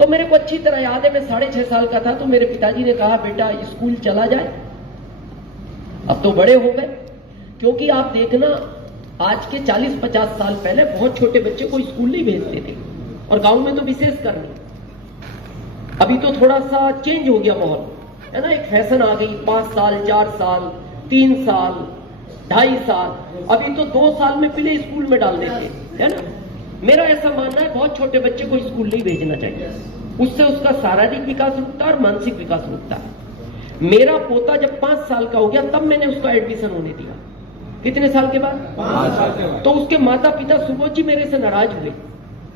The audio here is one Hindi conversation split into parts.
तो मेरे को अच्छी तरह याद है, मैं 6.5 साल का था, तो मेरे पिताजी ने कहा बेटा स्कूल चला जाए। अब तो बड़े हो गए, क्योंकि आप देखना आज के 40-50 साल पहले बहुत छोटे बच्चे को स्कूल नहीं भेजते थे, और गांव में तो विशेष कर नहीं। अभी तो थोड़ा सा चेंज हो गया माहौल, है ना, एक फैशन आ गई, 5 साल 4 साल 3 साल 2.5 साल, अभी तो 2 साल में प्ले स्कूल में डाल देते, है ना। मेरा ऐसा मानना है बहुत छोटे बच्चे को स्कूल नहीं भेजना चाहिए, उससे उसका शारीरिक विकास रुकता है और मानसिक विकास रुकता है। मेरा पोता जब 5 साल का हो गया तब मैंने उसका एडमिशन होने दिया। कितने साल के बाद? 5 साल के बाद। तो उसके माता पिता सुबोध जी मेरे से नाराज हुए।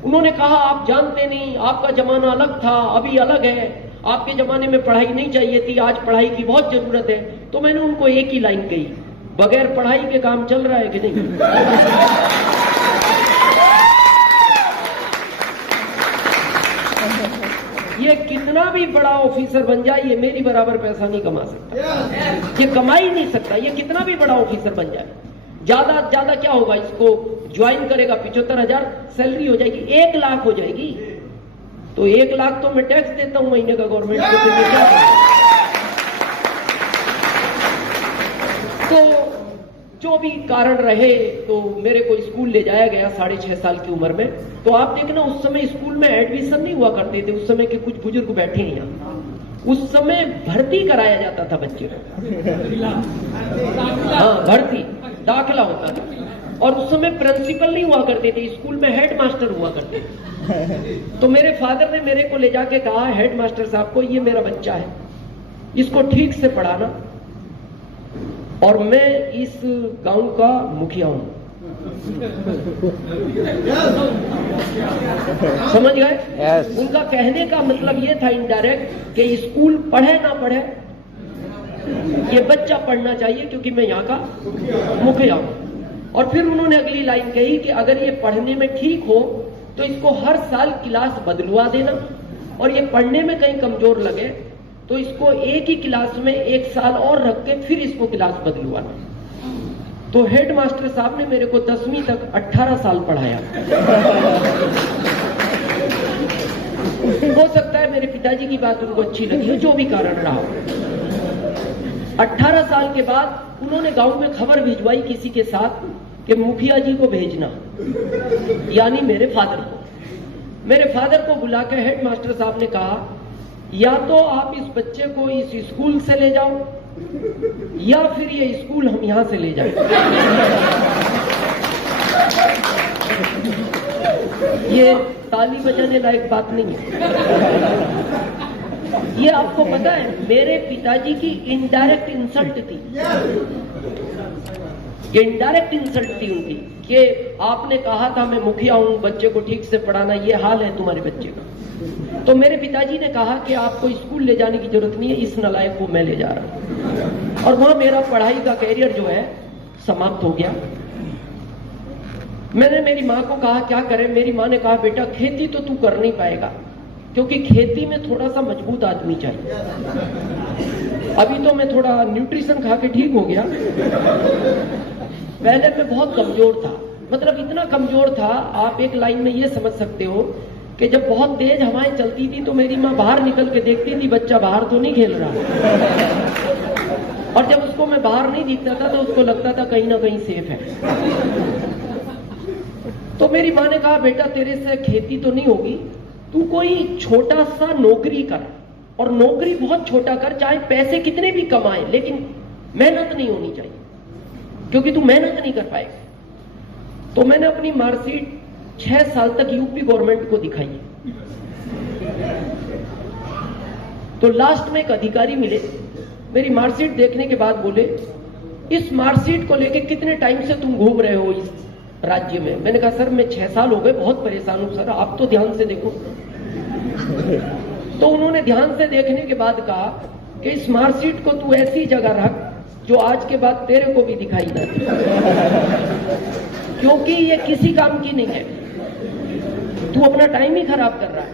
उन्होंने कहा आप जानते नहीं, आपका जमाना अलग था, अभी अलग है, आपके जमाने में पढ़ाई नहीं चाहिए थी, आज पढ़ाई की बहुत जरूरत है। तो मैंने उनको एक ही लाइन कही, बगैर पढ़ाई के काम चल रहा है कि नहीं? ये कितना भी बड़ा ऑफिसर बन जाए, ये मेरी बराबर पैसा नहीं कमा सकता, ये कमा ही नहीं सकता। ये कितना भी बड़ा ऑफिसर बन जाए, ज्यादा ज्यादा क्या होगा, इसको ज्वाइन करेगा 75,000 सैलरी हो जाएगी, 1 लाख हो जाएगी। तो 1 लाख तो मैं टैक्स देता हूं महीने का गवर्नमेंट को। तो जो भी कारण रहे, तो मेरे को स्कूल ले जाया गया 6.5 साल की उम्र में। तो आप देखना उस समय स्कूल में एडमिशन नहीं हुआ करते थे, उस समय के कुछ बुजुर्ग बैठे हैं यहाँ, उस समय भर्ती कराया जाता था बच्चे को। हाँ, भर्ती दाखिला होता था, और उस समय प्रिंसिपल नहीं हुआ करते थे, स्कूल में हेड मास्टर हुआ करते थे। तो मेरे फादर ने मेरे को ले जाके कहा हेड मास्टर साहब को, ये मेरा बच्चा है, इसको ठीक से पढ़ाना, और मैं इस गांव का मुखिया हूं। समझ गए? yes. उनका कहने का मतलब ये था इनडायरेक्ट कि स्कूल पढ़े ना पढ़े, ये बच्चा पढ़ना चाहिए, क्योंकि मैं यहाँ का मुखिया हूं। और फिर उन्होंने अगली लाइन कही कि अगर ये पढ़ने में ठीक हो तो इसको हर साल क्लास बदलवा देना, और ये पढ़ने में कहीं कमजोर लगे तो इसको एक ही क्लास में 1 साल और रख के फिर इसको क्लास बदलवाना। तो हेड मास्टर साहब ने मेरे को 10वीं तक 18 साल पढ़ाया। हो सकता है मेरे पिताजी की बात उनको अच्छी लगी हो, जो भी कारण रहा। 18 साल के बाद उन्होंने गांव में खबर भिजवाई किसी के साथ कि मुखिया जी को भेजना, यानी मेरे फादर को। मेरे फादर को बुला के हेड मास्टर साहब ने कहा, या तो आप इस बच्चे को इस स्कूल से ले जाओ, या फिर ये स्कूल हम यहां से ले जाएं। ये ताली बजाने लायक बात नहीं है। ये आपको पता है मेरे पिताजी की इनडायरेक्ट इंसल्ट थी, ये इनडायरेक्ट इंसल्ट थी उनकी, कि आपने कहा था मैं मुखिया हूं, बच्चे को ठीक से पढ़ाना, ये हाल है तुम्हारे बच्चे का। तो मेरे पिताजी ने कहा कि आपको स्कूल ले जाने की जरूरत नहीं है, इस नालायक को मैं ले जा रहा हूं। और वहां मेरा पढ़ाई का कैरियर जो है समाप्त हो गया। मैंने मेरी माँ को कहा क्या करें। मेरी माँ ने कहा बेटा खेती तो तू कर नहीं पाएगा, क्योंकि खेती में थोड़ा सा मजबूत आदमी चाहिए। अभी तो मैं थोड़ा न्यूट्रिशन खा के ठीक हो गया, पहले मैं बहुत कमजोर था, मतलब इतना कमजोर था, आप एक लाइन में ये समझ सकते हो कि जब बहुत तेज हवाएं चलती थी तो मेरी माँ बाहर निकल के देखती थी बच्चा बाहर तो नहीं खेल रहा, और जब उसको मैं बाहर नहीं दिखता था तो उसको लगता था कहीं ना कहीं सेफ है। तो मेरी माँ ने कहा बेटा तेरे से खेती तो नहीं होगी, तू कोई छोटा सा नौकरी कर, और नौकरी बहुत छोटा कर, चाहे पैसे कितने भी कमाए, लेकिन मेहनत नहीं होनी चाहिए, क्योंकि तू मेहनत नहीं कर पाएगा। तो मैंने अपनी मार्कशीट 6 साल तक यूपी गवर्नमेंट को दिखाई। तो लास्ट में एक अधिकारी मिले, मेरी मार्कशीट देखने के बाद बोले इस मार्कशीट को लेके कितने टाइम से तुम घूम रहे हो इस राज्य में? मैंने कहा सर मैं 6 साल हो गए, बहुत परेशान हूं सर, आप तो ध्यान से देखो। तो उन्होंने ध्यान से देखने के बाद कहा कि इस मार्कशीट को तू ऐसी जगह रख जो आज के बाद तेरे को भी दिखाई ना दे, क्योंकि ये किसी काम की नहीं है, तू अपना टाइम ही खराब कर रहा है।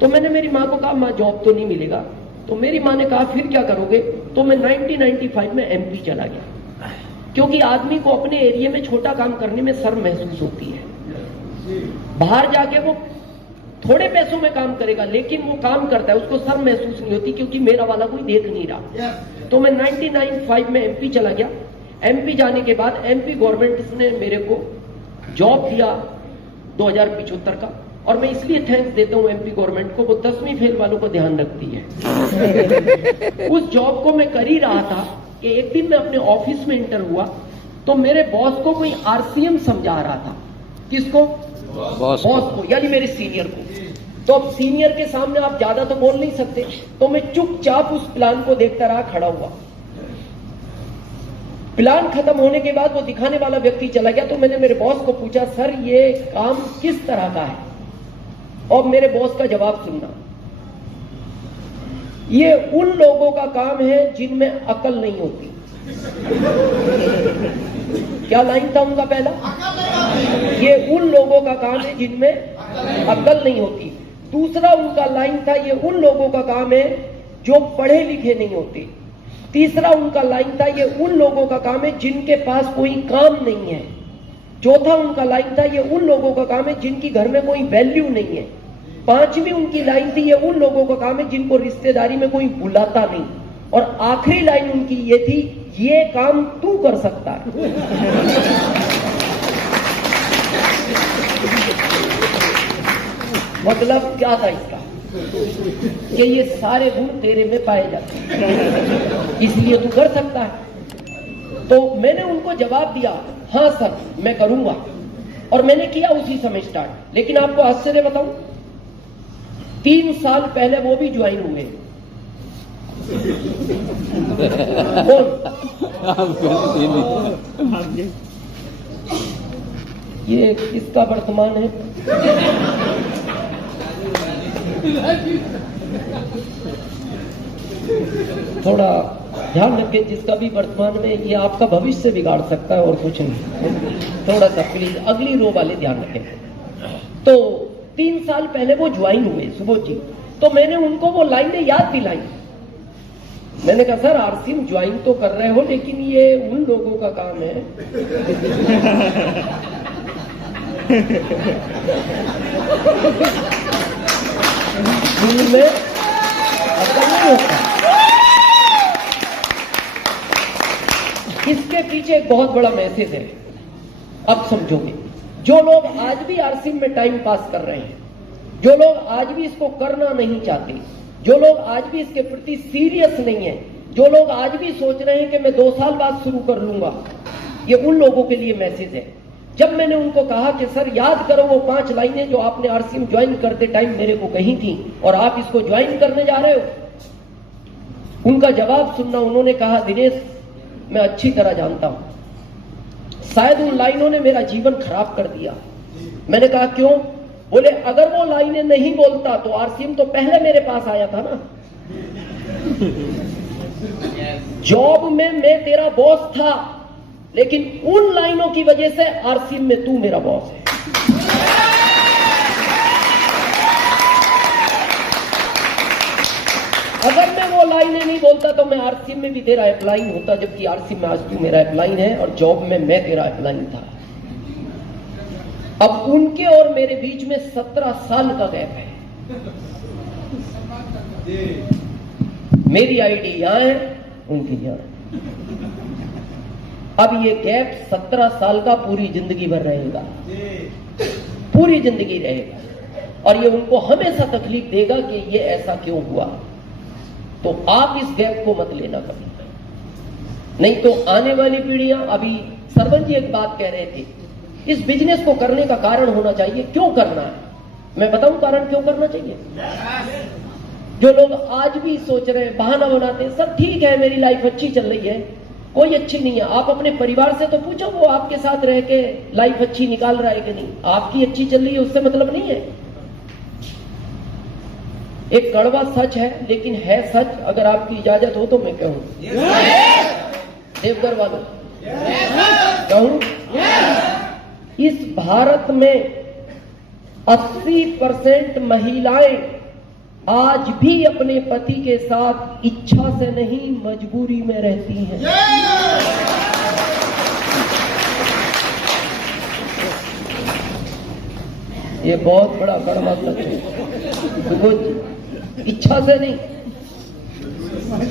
तो मैंने मेरी माँ को कहा माँ जॉब तो नहीं मिलेगा। तो मेरी माँ ने कहा फिर क्या करोगे? तो मैं 1995 में एमपी चला गया, क्योंकि आदमी को अपने एरिया में छोटा काम करने में शर्म महसूस होती है। बाहर जाके वो थोड़े पैसों में काम करेगा, लेकिन वो काम करता है, उसको शर्म महसूस नहीं होती क्योंकि मेरा वाला कोई देख नहीं रहा। तो मैं 99-5 में एमपी चला गया। एमपी जाने के बाद एमपी गवर्नमेंट ने मेरे को जॉब दिया 2075 का, और मैं इसलिए थैंक्स देता हूं एमपी गवर्नमेंट को, वो 10वीं फेल वालों को ध्यान रखती है। उस जॉब को मैं कर ही रहा था कि एक दिन मैं अपने ऑफिस में इंटर हुआ, तो मेरे बॉस को कोई आरसीएम समझा रहा था। किसको? बॉस को, यानी मेरे सीनियर को। तो अब सीनियर के सामने आप ज्यादा तो बोल नहीं सकते, तो मैं चुपचाप उस प्लान को देखता रहा, खड़ा हुआ। प्लान खत्म होने के बाद वो दिखाने वाला व्यक्ति चला गया, तो मैंने मेरे बॉस को पूछा, सर ये काम किस तरह का है? और मेरे बॉस का जवाब सुनना, ये उन लोगों का काम है जिनमें अकल नहीं होती। क्या लाइन था उनका पहला? ये उन लोगों का काम है जिनमें अकल नहीं होती। दूसरा उनका लाइन था, ये उन लोगों का काम है जो पढ़े लिखे नहीं होते। तीसरा उनका लाइन था, ये उन लोगों का काम है जिनके पास कोई काम नहीं है। चौथा उनका लाइन था, ये उन लोगों का काम है जिनकी घर में कोई वैल्यू नहीं है। पांचवी उनकी लाइन थी, ये उन लोगों का काम है जिनको रिश्तेदारी में कोई बुलाता नहीं। और आखिरी लाइन उनकी ये थी, ये काम तू कर सकता है। मतलब क्या था इसका? कि ये सारे गुण तेरे में पाए जाते हैं, इसलिए तू कर सकता है। तो मैंने उनको जवाब दिया, हाँ सर मैं करूंगा, और मैंने किया उसी समय स्टार्ट। लेकिन आपको आश्चर्य बताऊं, 3 साल पहले वो भी ज्वाइन हुए। ये किसका वर्तमान है? थोड़ा ध्यान रखें, जिसका भी वर्तमान में, ये आपका भविष्य बिगाड़ सकता है और कुछ नहीं। थोड़ा सा प्लीज अगली रो वाले ध्यान रखें। तो 3 साल पहले वो ज्वाइन हुए सुबोध जी, तो मैंने उनको वो लाइनें याद दिलाई। मैंने कहा सर आरसीएम ज्वाइन तो कर रहे हो, लेकिन ये उन लोगों का काम है जिनमें अकल नहीं होता। इसके पीछे एक बहुत बड़ा मैसेज है, अब समझोगे। जो लोग आज भी आरसीएम में टाइम पास कर रहे हैं, जो लोग आज भी इसको करना नहीं चाहते, जो लोग आज भी इसके प्रति सीरियस नहीं है, जो लोग आज भी सोच रहे हैं कि मैं 2 साल बाद शुरू कर लूंगा, ये उन लोगों के लिए मैसेज है। जब मैंने उनको कहा कि सर याद करो वो 5 लाइनें जो आपने आरसीएम ज्वाइन करते टाइम मेरे को कही थी और आप इसको ज्वाइन करने जा रहे हो, उनका जवाब सुनना। उन्होंने कहा दिनेश मैं अच्छी तरह जानता हूं, शायद उन लाइनों ने मेरा जीवन खराब कर दिया। मैंने कहा क्यों? बोले अगर वो लाइनें नहीं बोलता तो आरसीएम तो पहले मेरे पास आया था ना। जॉब में मैं तेरा बॉस था, लेकिन उन लाइनों की वजह से आरसीएम में तू मेरा बॉस है। अगर मैं वो लाइनें नहीं बोलता तो मैं आरसीएम में भी तेरा अप्लाइन होता, जबकि आरसीएम में आज तू मेरा अप्लाइन है और जॉब में मैं तेरा अप्लाइन था। अब उनके और मेरे बीच में 17 साल का गैप है। मेरी आईडी यहां है, उनकी यहां। अब ये गैप 17 साल का पूरी जिंदगी भर रहेगा, पूरी जिंदगी रहेगा, और ये उनको हमेशा तकलीफ देगा कि ये ऐसा क्यों हुआ। तो आप इस गैप को मत लेना कभी, नहीं तो आने वाली पीढ़ियां। अभी सरवन जी एक बात कह रहे थे, इस बिजनेस को करने का कारण होना चाहिए, क्यों करना है। मैं बताऊं कारण क्यों करना चाहिए। जो लोग आज भी सोच रहे हैं, बहाना बनाते हैं, सर ठीक है मेरी लाइफ अच्छी चल रही है, कोई अच्छी नहीं है। आप अपने परिवार से तो पूछो, वो आपके साथ रह के लाइफ अच्छी निकाल रहा है कि नहीं। आपकी अच्छी चल रही है उससे मतलब नहीं है। एक कड़वा सच है, लेकिन है सच। अगर आपकी इजाजत हो तो मैं कहूं, देवघर वालों कहूं, इस भारत में 80% महिलाएं आज भी अपने पति के साथ इच्छा से नहीं मजबूरी में रहती हैं। ये बहुत बड़ा कड़वा सच है। वो इच्छा से नहीं,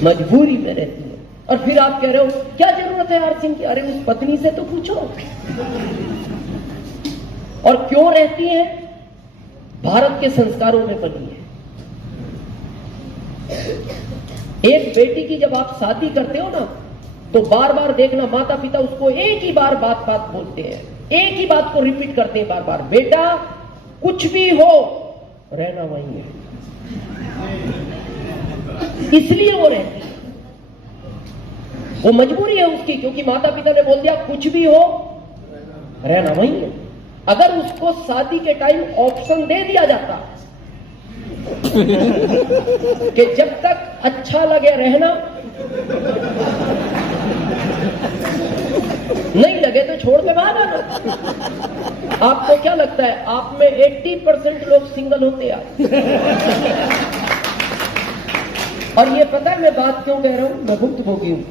मजबूरी में रहती है। और फिर आप कह रहे हो क्या जरूरत है आर सिंह की? अरे उस पत्नी से तो पूछो। और क्यों रहती है? भारत के संस्कारों में बनी है। एक बेटी की जब आप शादी करते हो ना, तो बार बार देखना, माता पिता उसको एक ही बार बात बोलते हैं, एक ही बात को रिपीट करते हैं बार बार, बेटा कुछ भी हो रहना वहीं है। इसलिए वो रहती है, वो मजबूरी है उसकी, क्योंकि माता पिता ने बोल दिया कुछ भी हो रहना वहीं है। अगर उसको शादी के टाइम ऑप्शन दे दिया जाता कि जब तक अच्छा लगे रहना, नहीं लगे तो छोड़ के भाग आना। आपको क्या लगता है आप में 80% लोग सिंगल होते हैं? और ये पता है मैं बात क्यों कह रहा हूं? मैं भुक्तभोगी हूं।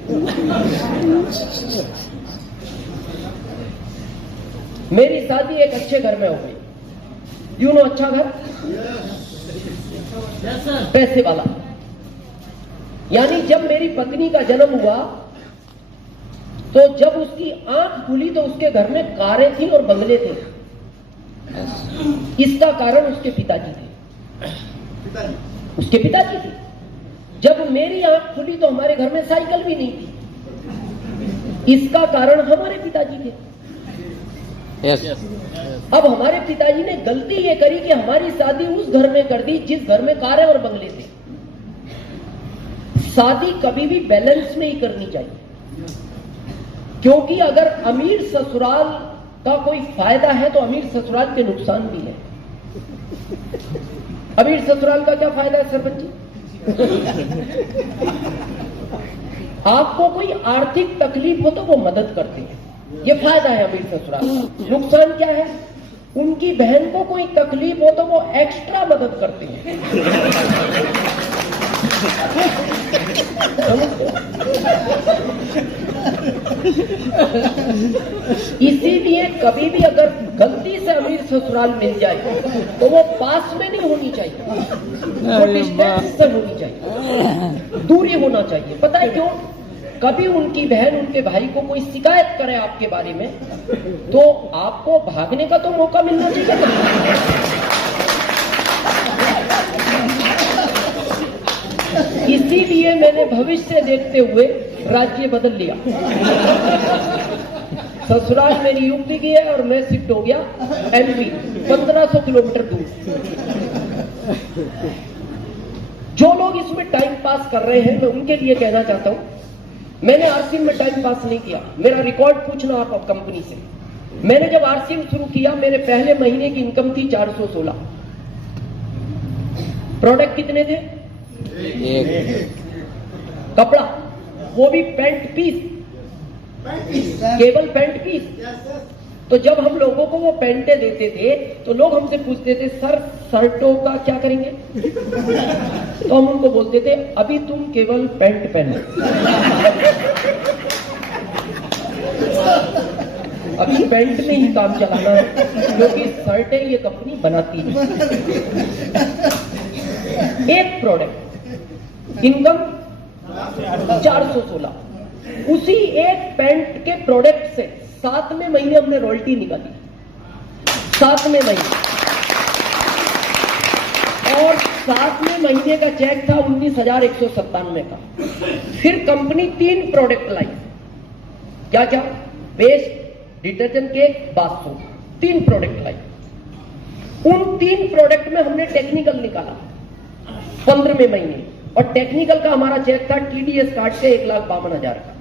मेरी शादी एक अच्छे घर में हो गई। यू नो अच्छा घर, पैसे वाला। यानी जब मेरी पत्नी का जन्म हुआ तो जब उसकी आंख खुली तो उसके घर में कारें थी और बंगले थे। इसका कारण उसके पिताजी थे। उसके पिताजी थे। जब मेरी आंख खुली तो हमारे घर में साइकिल भी नहीं थी। इसका कारण हमारे पिताजी थे। अब हमारे पिताजी ने गलती ये करी कि हमारी शादी उस घर में कर दी जिस घर में कारें और बंगले थे। शादी कभी भी बैलेंस में ही करनी चाहिए, क्योंकि अगर अमीर ससुराल का कोई फायदा है तो अमीर ससुराल के नुकसान भी है। अमीर ससुराल का क्या फायदा है सरपंच जी? आपको कोई आर्थिक तकलीफ हो तो वो मदद करते हैं, ये फायदा है अमीर ससुराल का। नुकसान क्या है? उनकी बहन को कोई तकलीफ हो तो वो एक्स्ट्रा मदद करते हैं। इसीलिए कभी भी अगर गलती से अमीर ससुराल मिल जाए तो वो पास में नहीं होनी चाहिए, वो डिस्टेंस से होनी चाहिए, दूरी होना चाहिए। पता है क्यों? कभी उनकी बहन उनके भाई को कोई शिकायत करे आपके बारे में तो आपको भागने का तो मौका मिलना चाहिए। इसीलिए मैंने भविष्य देखते हुए राज्य बदल लिया। ससुराल मेरी यूपी की है और मैं शिफ्ट हो गया एमपी, 1500 किलोमीटर दूर। जो लोग इसमें टाइम पास कर रहे हैं मैं उनके लिए कहना चाहता हूं, मैंने आरसीएम में टाइम पास नहीं किया। मेरा रिकॉर्ड पूछना आप कंपनी से। मैंने जब आरसीएम शुरू किया मेरे पहले महीने की इनकम थी 416। प्रोडक्ट कितने थे? कपड़ा, वो भी पैंट पीस, केवल पैंट पीस। तो जब हम लोगों को वो पैंटे देते थे तो लोग हमसे पूछते थे सर शर्टों का क्या करेंगे? तो हम उनको बोलते थे अभी तुम केवल पैंट पहनो, अभी पैंट में ही काम चलाना है, क्योंकि शर्टें ये कंपनी बनाती है। एक प्रोडक्ट इनकम 416, उसी एक पैंट के प्रोडक्ट से 7वें महीने हमने रॉयल्टी निकाली। 7वें महीने, और 7वें महीने का चेक था 19,197 का। फिर कंपनी 3 प्रोडक्ट लाई। क्या क्या? Paste, detergent cake, bath soap, 3 product लाई। उन 3 प्रोडक्ट में हमने टेक्निकल निकाला 15वें महीने, और टेक्निकल का हमारा चेक था टीडीएस काट के 1,52,000 का।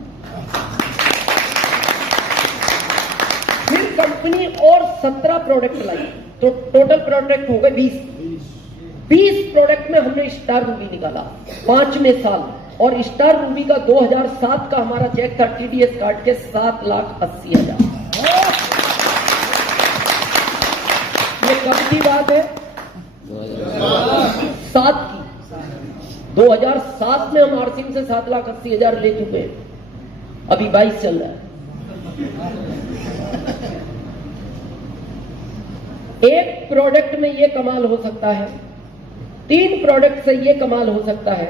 फिर कंपनी और 17 प्रोडक्ट लाई, तो टोटल प्रोडक्ट हो गए 20। 20 प्रोडक्ट में हमने स्टार रूबी निकाला 5वें साल, और स्टार रूबी का 2007 का हमारा चेक था टीडीएस काट के 7,80,000। ये कब की बात है? 7 की। 2007 में हम आरसिंह से 7,80,000 ले चुके हैं। अभी 22 चल रहा है। एक प्रोडक्ट में ये कमाल हो सकता है, 3 प्रोडक्ट से ये कमाल हो सकता है,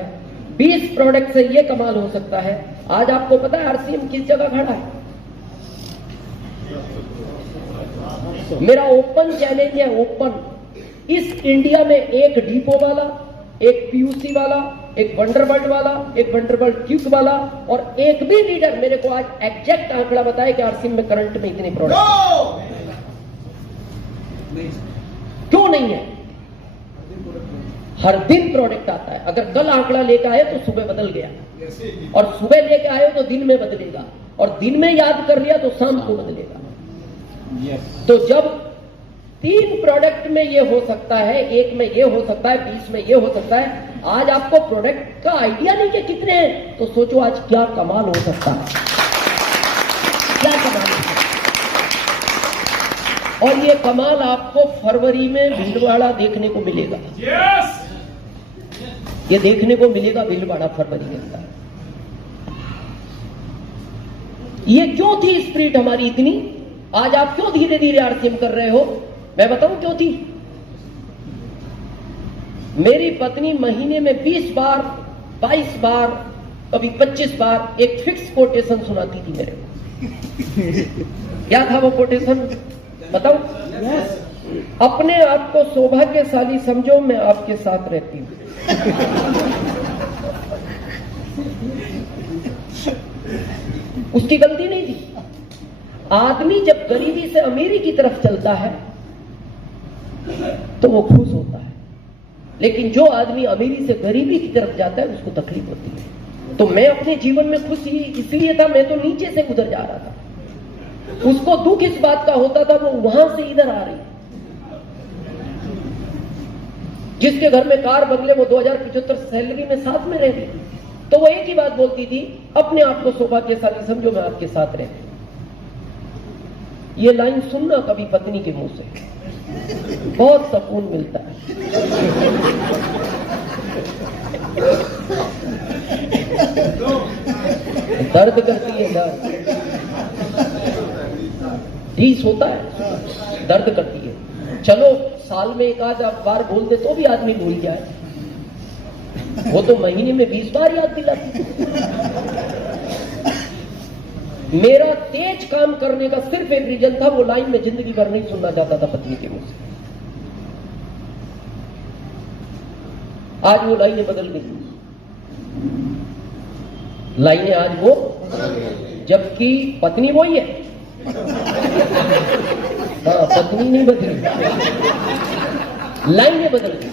20 प्रोडक्ट से ये कमाल हो सकता है। आज आपको पता है आरसीएम किस जगह खड़ा है? मेरा ओपन चैलेंज है, ओपन, इस इंडिया में एक डिपो वाला, एक पीयूसी वाला, एक वंडरबर्ड वाला, एक वंडरबर्ड क्यूब वाला और एक भी लीडर मेरे को आज एग्जैक्ट आंकड़ा बताए कि आरसीएम में करंट में इतने प्रोडक्ट क्यों नहीं है। हर दिन प्रोडक्ट आता है। अगर कल आंकड़ा लेकर आए तो सुबह बदल गया, और सुबह लेकर आए तो दिन में बदलेगा, और दिन में याद कर लिया तो शाम को बदलेगा। तो जब 3 प्रोडक्ट में ये हो सकता है, एक में ये हो सकता है, 20 में ये हो सकता है, आज आपको प्रोडक्ट का आइडिया नहीं कि कितने हैं, तो सोचो आज क्या कमाल हो सकता है, क्या कमाल हो सकता है। और ये कमाल आपको फरवरी में भीलवाड़ा देखने को मिलेगा। ये देखने को मिलेगा भीलवाड़ा फरवरी के अंदर। ये क्यों थी स्पिरिट हमारी इतनी? आज आप क्यों धीरे धीरे आरसीएम कर रहे हो? मैं बताऊं क्यों थी। मेरी पत्नी महीने में 20 बार, 22 बार, कभी 25 बार एक फिक्स कोटेशन सुनाती थी मेरे को। क्या था वो कोटेशन बताऊं? अपने आप को सौभाग्यशाली समझो, मैं आपके साथ रहती हूं। उसकी गलती नहीं थी। आदमी जब गरीबी से अमीरी की तरफ चलता है तो वो खुश होता है, लेकिन जो आदमी अमीरी से गरीबी की तरफ जाता है उसको तकलीफ होती है। तो मैं अपने जीवन में खुश ही इसलिए था, मैं तो नीचे से गुजर जा रहा था। उसको दुख इस बात का होता था वो वहां से इधर आ रही। जिसके घर में कार बंगले, वो 2075 सैलरी में साथ में रह रही, तो वो एक ही बात बोलती थी, अपने आप को सौभाग्यशाली समझो, मैं आपके साथ रहती। ये लाइन सुनना कभी पत्नी के मुंह से, बहुत सुकून मिलता है। दर्द करती है, दर्द ठीक होता है, दर्द करती है। चलो साल में एक आध बार बोल दे तो भी आदमी भूल जाए, वो तो महीने में 20 बार याद दिलाती। मेरा तेज काम करने का सिर्फ एक रीजन था, वो लाइन में जिंदगी भर नहीं सुनना चाहता था पत्नी के मुंह से। आज वो लाइनें बदल गई, लाइनें आज वो, जबकि पत्नी वही है। हाँ, पत्नी नहीं बदली, लाइनें बदल गई।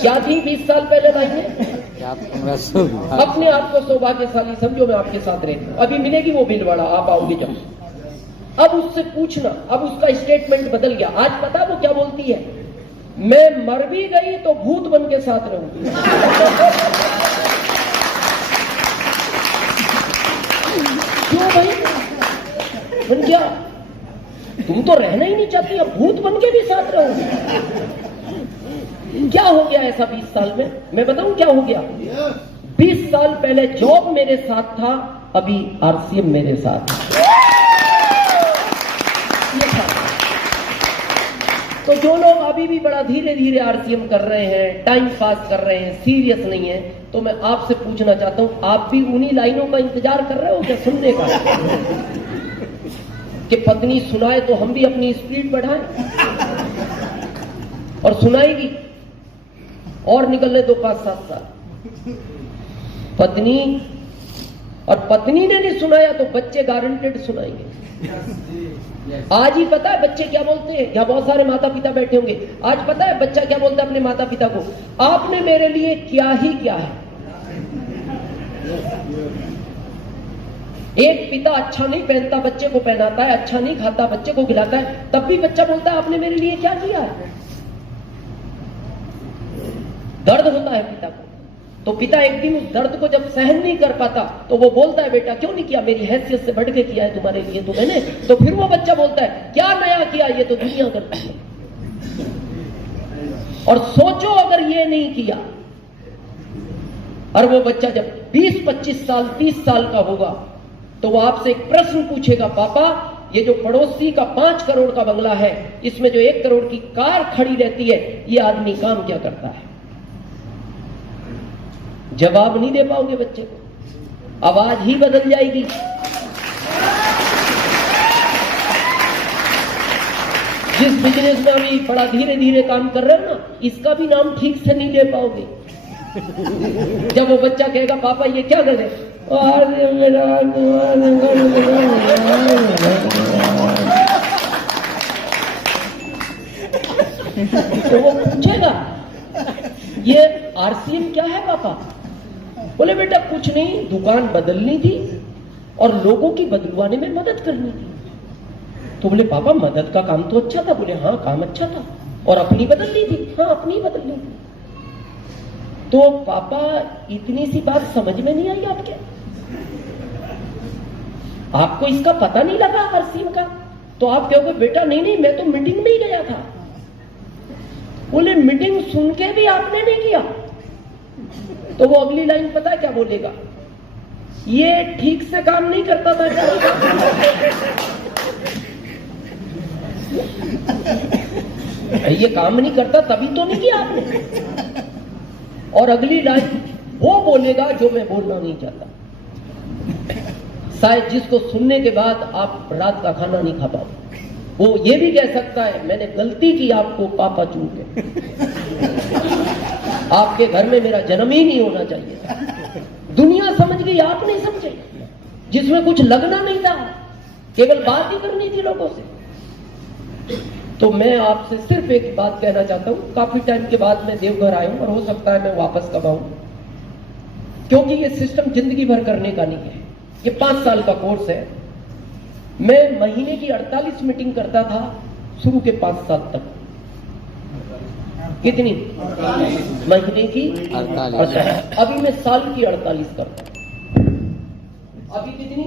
क्या थी 20 साल पहले लाइनें? अपने आप को सौभाग्यशाली समझो, मैं आपके साथ रहती हूं। अभी मिलेगी वो भीलवाड़ा, आप आओगे जब। अब उससे पूछना, अब उसका स्टेटमेंट बदल गया। आज पता वो क्या बोलती है? मैं मर भी गई तो भूत बन के साथ रहूंगी। क्यों भाई, बन क्या? तुम तो रहना ही नहीं चाहती, अब भूत बन के भी साथ रहोगी। क्या हो गया ऐसा 20 साल में? मैं बताऊं क्या हो गया। 20 साल पहले जॉब मेरे साथ था, अभी आरसीएम मेरे साथ है। ये था। तो जो लोग अभी भी बड़ा धीरे धीरे आरसीएम कर रहे हैं, टाइम पास कर रहे हैं, सीरियस नहीं है, तो मैं आपसे पूछना चाहता हूं, आप भी उन्हीं लाइनों का इंतजार कर रहे हो क्या सुनने का? कि पत्नी सुनाए तो हम भी अपनी स्पीड बढ़ाएं, और सुनाएगी और निकलने दो 5-7 साल। पत्नी, और पत्नी ने नहीं सुनाया तो बच्चे गारंटेड सुनाएंगे। आज ही पता है बच्चे क्या बोलते हैं? यहाँ बहुत सारे माता पिता बैठे होंगे। आज पता है बच्चा क्या बोलता है अपने माता पिता को? आपने मेरे लिए क्या ही क्या है। एक पिता अच्छा नहीं पहनता, बच्चे को पहनाता है, अच्छा नहीं खाता, बच्चे को खिलाता है, तब भी बच्चा बोलता है आपने मेरे लिए क्या किया है। दर्द होता है पिता को, तो पिता एक दिन उस दर्द को जब सहन नहीं कर पाता तो वो बोलता है बेटा क्यों नहीं किया, मेरी हैसियत से बढ़ के किया है तुम्हारे लिए तो मैंने। तो फिर वो बच्चा बोलता है क्या नया किया, ये तो दुनिया करती है। और सोचो अगर ये नहीं किया, और वो बच्चा जब 20-25 साल 30 साल का होगा तो वो आपसे एक प्रश्न पूछेगा, पापा ये जो पड़ोसी का 5 करोड़ का बंगला है, इसमें जो 1 करोड़ की कार खड़ी रहती है, ये आदमी काम क्या करता है? जवाब नहीं दे पाओगे बच्चे को, आवाज ही बदल जाएगी। जिस बिजनेस में अभी बड़ा धीरे धीरे काम कर रहे हो ना, इसका भी नाम ठीक से नहीं ले पाओगे। जब वो बच्चा कहेगा पापा ये क्या कर रहे, तो वो पूछेगा ये आरसीएम क्या है पापा? बोले बेटा कुछ नहीं, दुकान बदलनी थी और लोगों की बदलवाने में मदद करनी थी। तो बोले पापा मदद का काम तो अच्छा था। बोले हाँ काम अच्छा था, और अपनी बदलनी थी। हाँ अपनी बदलनी थी। तो पापा इतनी सी बात समझ में नहीं आई आपके? आपको इसका पता नहीं लगा आरसीएम का? तो आप कहोगे बेटा नहीं नहीं मैं तो मीटिंग में ही गया था। बोले मीटिंग सुन के भी आपने नहीं किया? तो वो अगली लाइन पता है क्या बोलेगा? ये ठीक से काम नहीं करता था। ये काम नहीं करता तभी तो नहीं किया आपने। और अगली लाइन वो बोलेगा जो मैं बोलना नहीं चाहता, शायद जिसको सुनने के बाद आप रात का खाना नहीं खा पाओ। वो ये भी कह सकता है मैंने गलती की आपको पापा चूक के, आपके घर में मेरा जन्म ही नहीं होना चाहिए था। दुनिया समझ गई, आप नहीं समझे। जिसमें कुछ लगना नहीं था, केवल बात ही करनी थी लोगों से। तो मैं आपसे सिर्फ एक बात कहना चाहता हूं, काफी टाइम के बाद मैं देवघर आया हूं और हो सकता है मैं वापस कब आऊं, क्योंकि ये सिस्टम जिंदगी भर करने का नहीं है। ये 5 साल का कोर्स है। मैं महीने की 48 मीटिंग करता था शुरू के 5 साल तक। कितनी? महीने की 48। अभी मैं साल की 48 करता हूं। अभी कितनी?